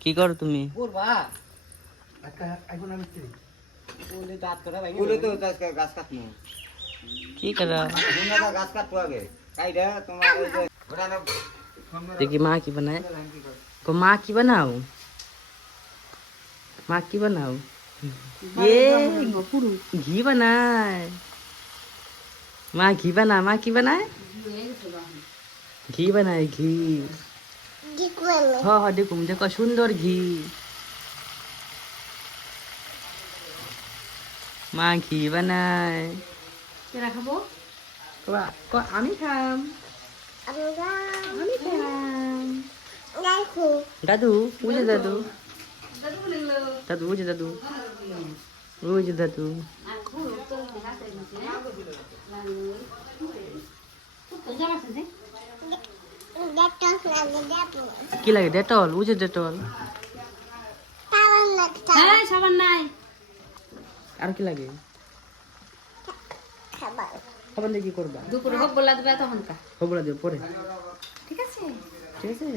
কি করো তুমি? কি করো? देखिए माँ की बनाए को माँ की बनाओ ये घी बनाए माँ घी बनाए घी हाँ हाँ देखो मुझे का सुंदर घी माँ घी बनाए কেরা খাবো? को आमी खाम दादू मुझे दादू मुझे दादू কি লাগে ডেটল বুঝে ডেটল হ্যাঁ সাবান নাই। আর কি লাগে খাবার দিয়ে কি করবা দুপুরে হোক বলা দিবে তখন কা খবর দিও পরে ঠিক আছে। ঠিক আছে